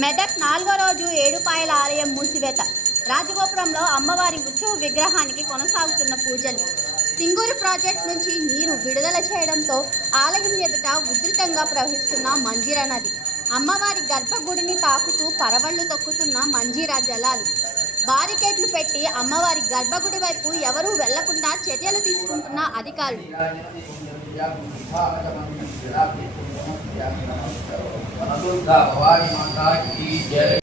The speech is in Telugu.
మెదక్ 4వ రోజు ఏడుపాయల ఆలయం మూసివేత. రాజగోపురంలో అమ్మవారి ఉత్సవ విగ్రహానికి కొనసాగుతున్న పూజలు. సింగూరు ప్రాజెక్టు నుంచి నీరు విడుదల చేయడంతో ఆలయం ఎదుట ఉధృతంగా ప్రవహిస్తున్న మంజీరా నది. అమ్మవారి గర్భగుడిని తాకుతూ పరవళ్లు తొక్కుతున్న మంజీరా జలాలు. బారికేడ్లు పెట్టి అమ్మవారి గర్భగుడి వైపు ఎవరూ వెళ్లకుండా చర్యలు తీసుకుంటున్న అధికారులు. भवानी माता की जय।